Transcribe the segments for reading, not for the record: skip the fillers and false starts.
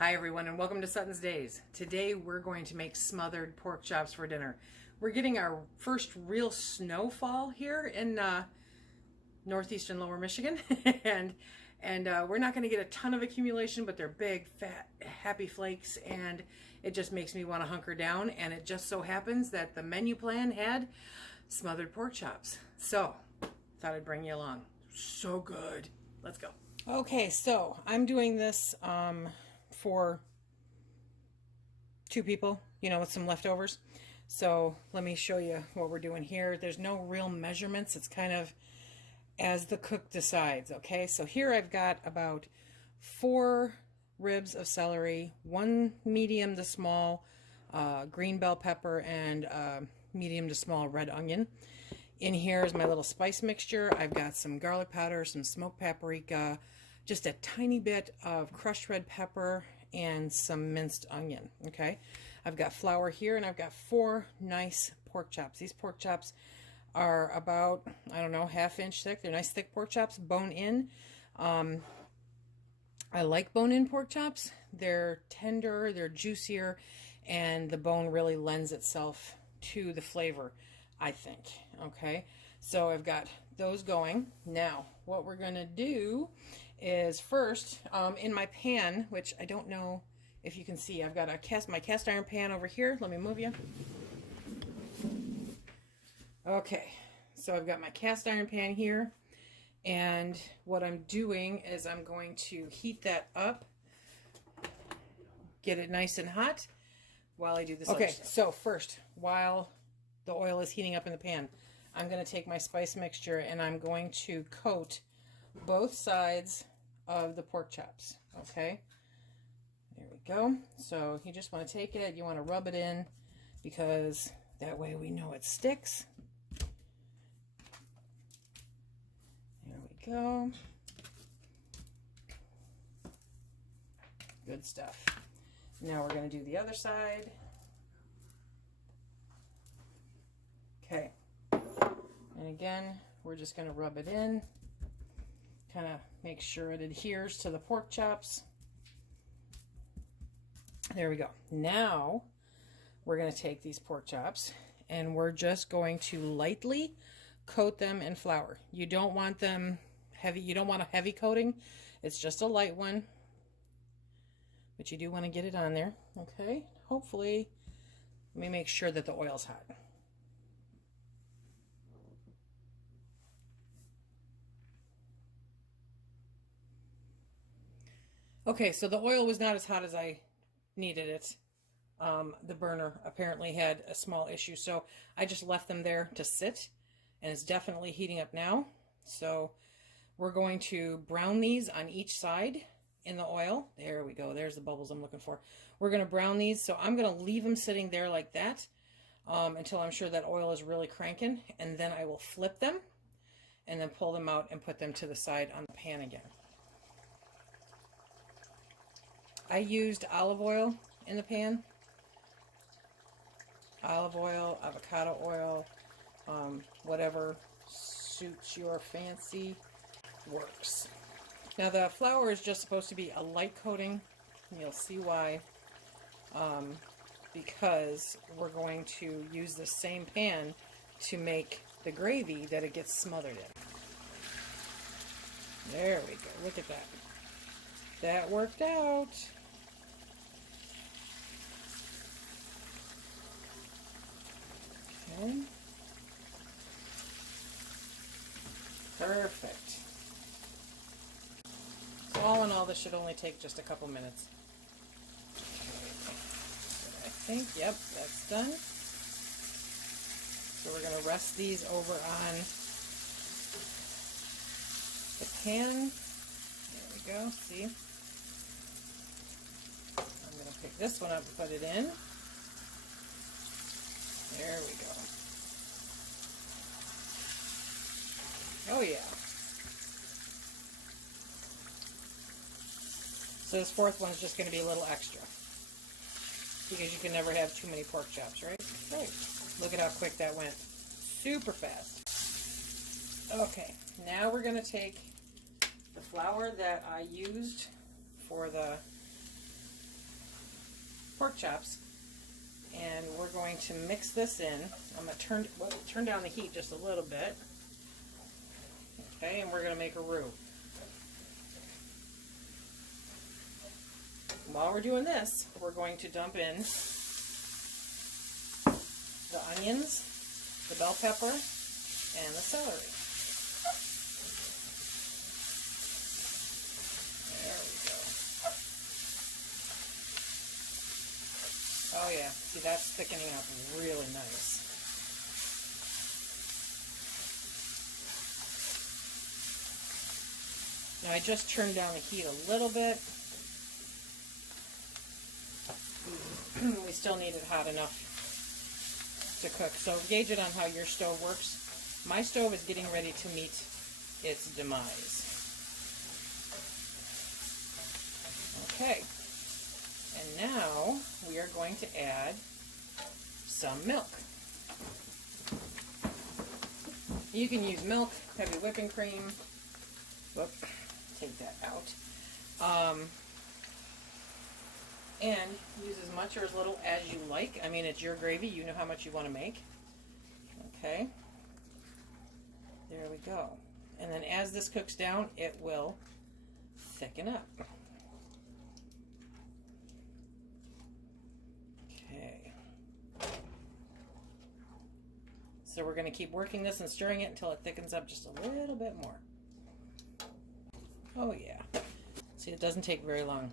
Hi everyone and welcome to Sutton's Days. Today we're going to make smothered pork chops for dinner. We're getting our first real snowfall here in northeastern lower Michigan and we're not going to get a ton of accumulation, but they're big, fat, happy flakes, and it just makes me want to hunker down. And it just so happens that the menu plan had smothered pork chops. So thought I'd bring you along. So good. Let's go. Okay, so I'm doing this for 2 people, with some leftovers. So let me show you what we're doing here. There's no real measurements. It's kind of as the cook decides. Okay, so here I've got about 4 ribs of celery, 1 medium to small green bell pepper, and medium to small red onion. In here is my little spice mixture. I've got some garlic powder, some smoked paprika, just a tiny bit of crushed red pepper, and some minced onion. Okay, I've got flour here, and I've got 4 nice pork chops. These pork chops are about, I don't know, 1/2 inch thick. They're nice thick pork chops, bone in. I like bone in pork chops. They're tender, they're juicier, and the bone really lends itself to the flavor, I think. Okay, so I've got those going. Now, what we're going to do is first, in my pan, which I don't know if you can see, I've got my cast iron pan over here. Let me move you. Okay, so I've got my cast iron pan here, and what I'm doing is I'm going to heat that up, get it nice and hot while I do this. Okay, so first, while the oil is heating up in the pan, I'm going to take my spice mixture and I'm going to coat both sides of the pork chops. Okay, there we go. So you just want to take it, you want to rub it in, because that way we know it sticks. There we go. Good stuff. Now we're going to do the other side. Okay, and again, we're just going to rub it in, kind of make sure it adheres to the pork chops. There we go. Now we're going to take these pork chops and we're just going to lightly coat them in flour. You don't want them heavy. You don't want a heavy coating. It's just a light one, but you do want to get it on there. Okay, hopefully, let me make sure that the oil's hot. Okay, so the oil was not as hot as I needed it. The burner apparently had a small issue, so I just left them there to sit, and it's definitely heating up now. So we're going to brown these on each side in the oil. There we go. There's the bubbles I'm looking for. We're going to brown these, so I'm going to leave them sitting there like that until I'm sure that oil is really cranking, and then I will flip them and then pull them out and put them to the side on the pan again. I used olive oil in the pan. Olive oil, avocado oil, whatever suits your fancy works. Now the flour is just supposed to be a light coating, and you'll see why, because we're going to use the same pan to make the gravy that it gets smothered in. There we go. Look at that. That worked out. Okay. Perfect. So all in all, this should only take just a couple minutes. I think, yep, that's done. So we're going to rest these over on the pan. There we go, see? I'm going to pick this one up and put it in. There we go. Oh yeah. So this 4th one is just going to be a little extra, because you can never have too many pork chops, right? Right. Look at how quick that went. Super fast. Okay, now we're going to take the flour that I used for the pork chops. And we're going to mix this in. I'm going to turn down the heat just a little bit. Okay, and we're going to make a roux. While we're doing this, we're going to dump in the onions, the bell pepper, and the celery. There we go. Oh yeah, see, that's thickening up really nice. Now I just turned down the heat a little bit. We still need it hot enough to cook. So gauge it on how your stove works. My stove is getting ready to meet its demise. Okay. And now we are going to add some milk. You can use milk, heavy whipping cream. Whoop, take that out. And use as much or as little as you like. I mean, it's your gravy. You know how much you want to make. Okay. There we go. And then as this cooks down, it will thicken up. Okay. So we're going to keep working this and stirring it until it thickens up just a little bit more. Oh yeah. See, it doesn't take very long.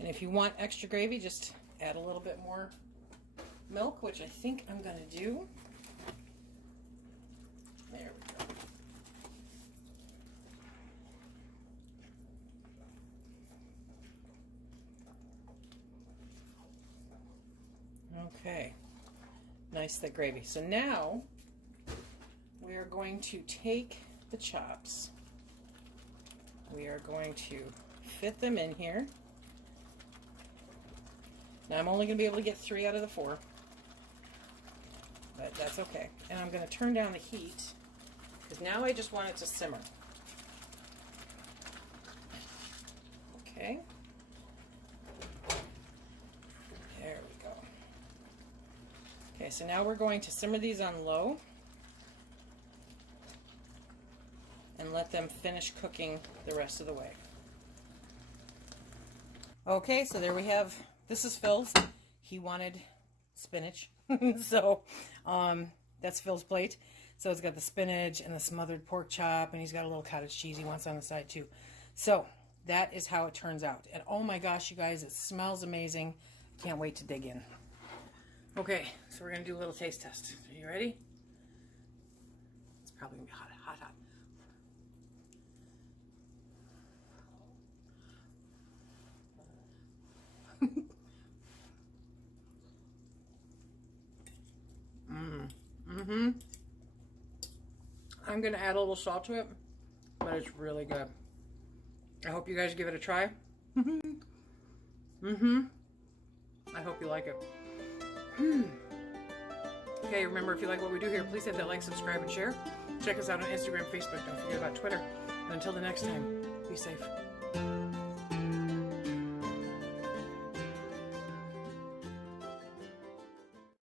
And if you want extra gravy, just add a little bit more milk, which I think I'm going to do. There we go. Okay. Nice thick gravy. So now we are going to take the chops. We are going to fit them in here. Now I'm only going to be able to get 3 out of the 4, but that's okay. And I'm going to turn down the heat because now I just want it to simmer. Okay. There we go. Okay, so now we're going to simmer these on low and let them finish cooking the rest of the way. Okay, so there we have. This is Phil's. He wanted spinach. So that's Phil's plate. So it's got the spinach and the smothered pork chop, and he's got a little cottage cheese he wants on the side too. So that is how it turns out. And oh my gosh, you guys, it smells amazing. Can't wait to dig in. Okay, so we're going to do a little taste test. Are you ready? It's probably going to be hot, hot, hot. I'm going to add a little salt to it, but it's really good. I hope you guys give it a try. I hope you like it. Okay, remember, if you like what we do here, please hit that like, subscribe, and share. Check us out on Instagram, Facebook. Don't forget about Twitter. And until the next time, be safe.